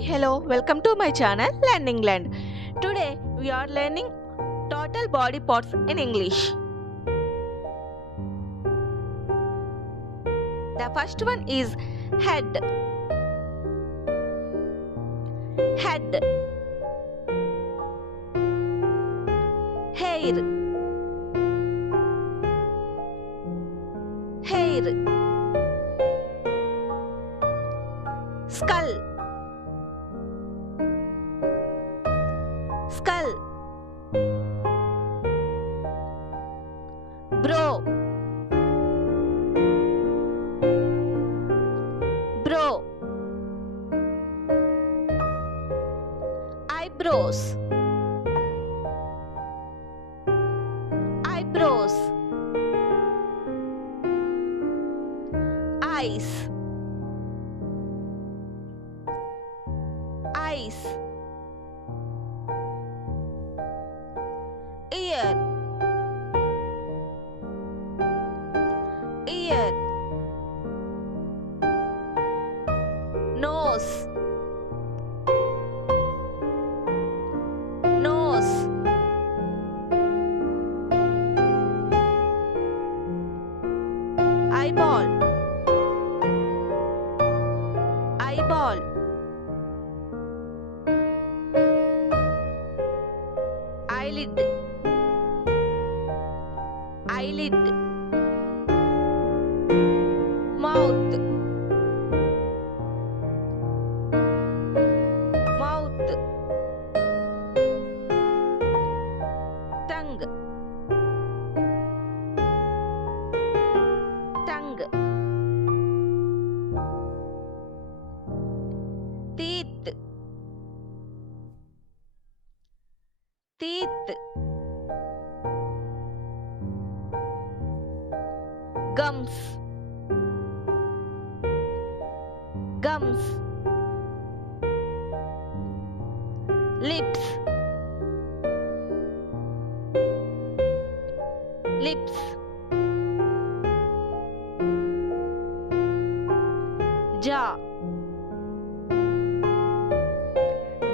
Hello, welcome to my channel Learning Land. Today we are learning total body parts in English. The first one is head. Head. Hair. Hair. Skull. Skull. Brow. Brow. Eyebrows. Eyebrows. Eyes. Eyes. Ear. Ear. Nose. Nose. Eyeball. Eyeball. Eyelid. Eyelid. Mouth. Mouth. Tongue. Tongue. Teeth. Teeth. Gums. Gums. Lips. Lips. Jaw.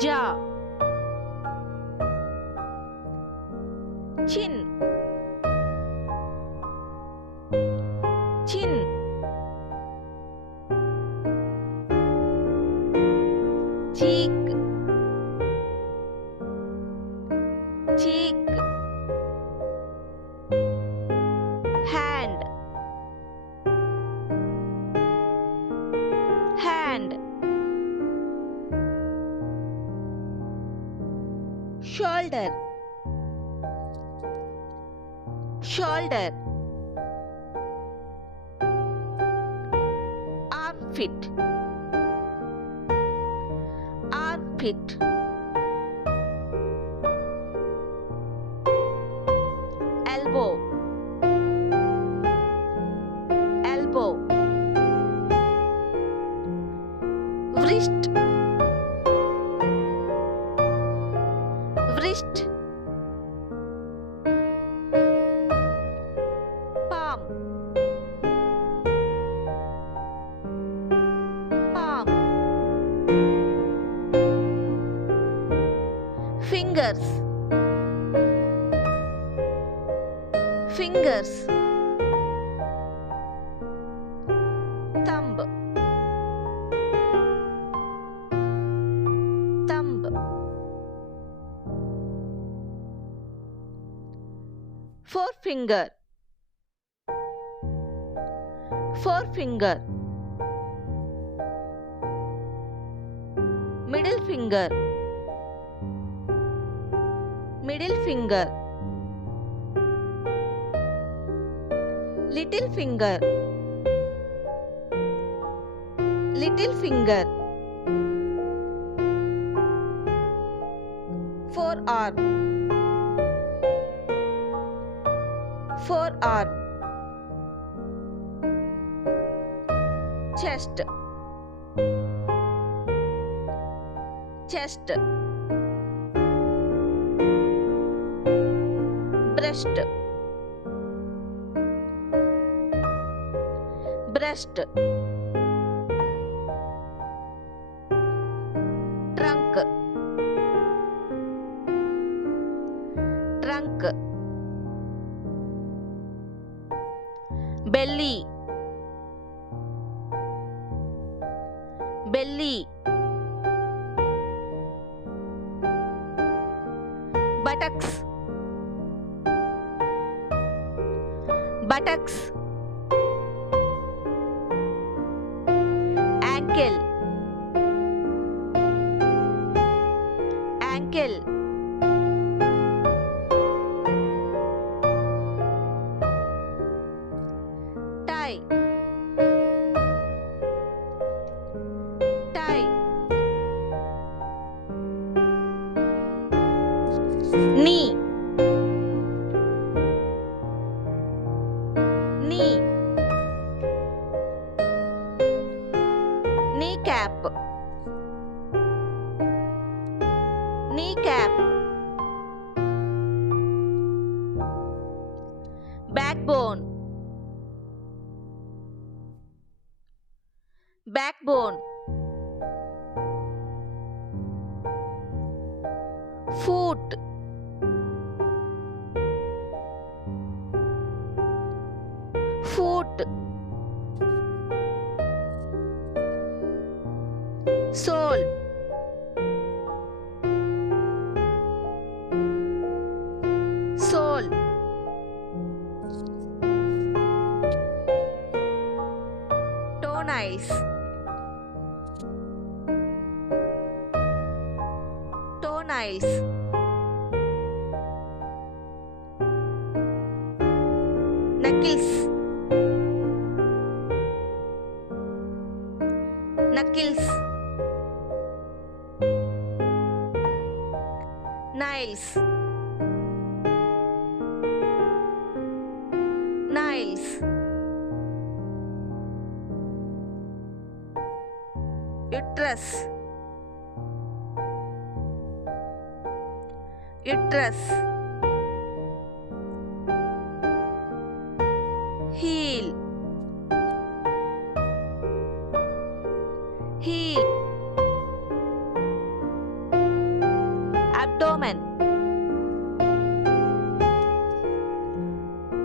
Jaw. Chin. Chin. Cheek. Cheek. Hand. Hand. Shoulder. Shoulder. Armpit. Armpit. Elbow. Elbow. Wrist. Wrist. Palm. Palm. Fingers. Fingers. Thumb. Thumb. Forefinger. Forefinger. Middle finger. Middle finger. Little finger. Little finger. Forearm. Forearm. Chest. Chest. Breast. Breast. belly, belly, buttocks, buttocks, ankle, ankle, tie, tie, knee, knee, kneecap, kneecap, backbone, backbone, foot, foot, sole, sole, toenails, toenails, knuckles, knuckles, nails, nails, uterus, uterus, heel, heel, abdomen,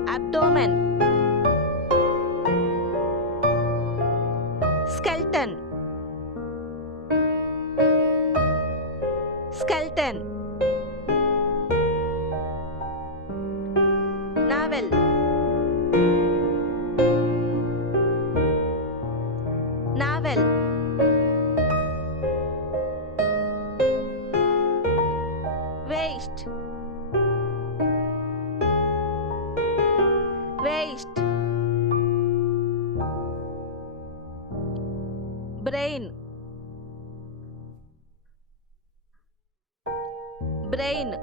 abdomen, skeleton, skeleton, navel, navel, waist, waist, brain, brain,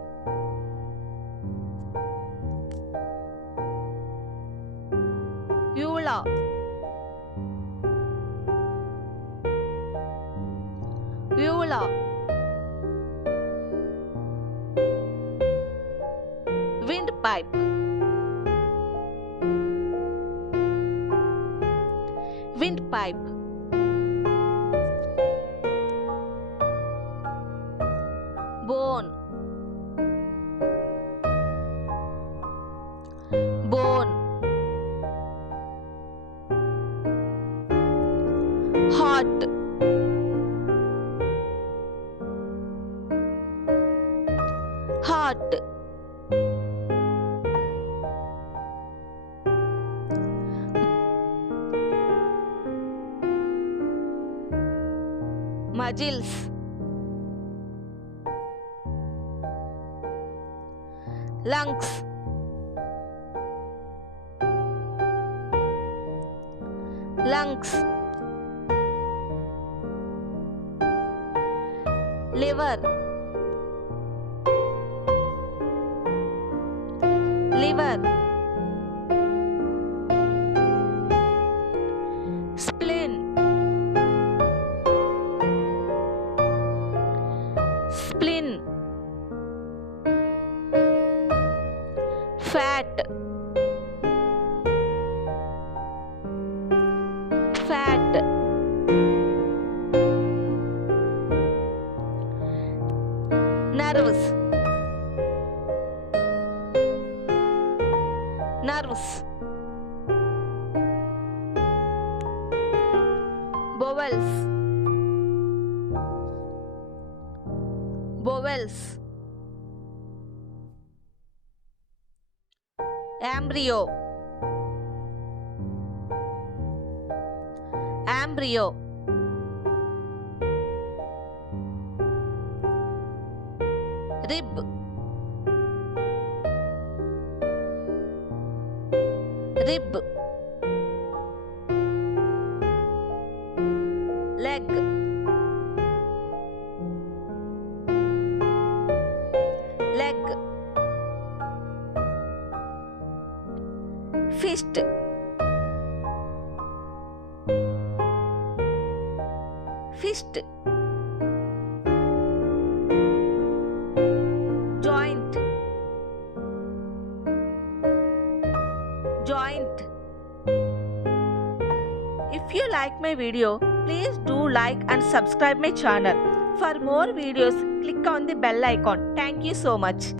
uvula, uvula, windpipe, windpipe, bone, bone, heart, heart, muscles, lungs, lungs, liver, liver, spleen, spleen, fat, fat, nerves, nerves, bowels. Embryo. Embryo. Rib. Rib. Leg. Leg. Fist. Fist. Joint. Joint. If you like my video, please do like and subscribe my channel. For more videos, click on the bell icon. Thank you so much.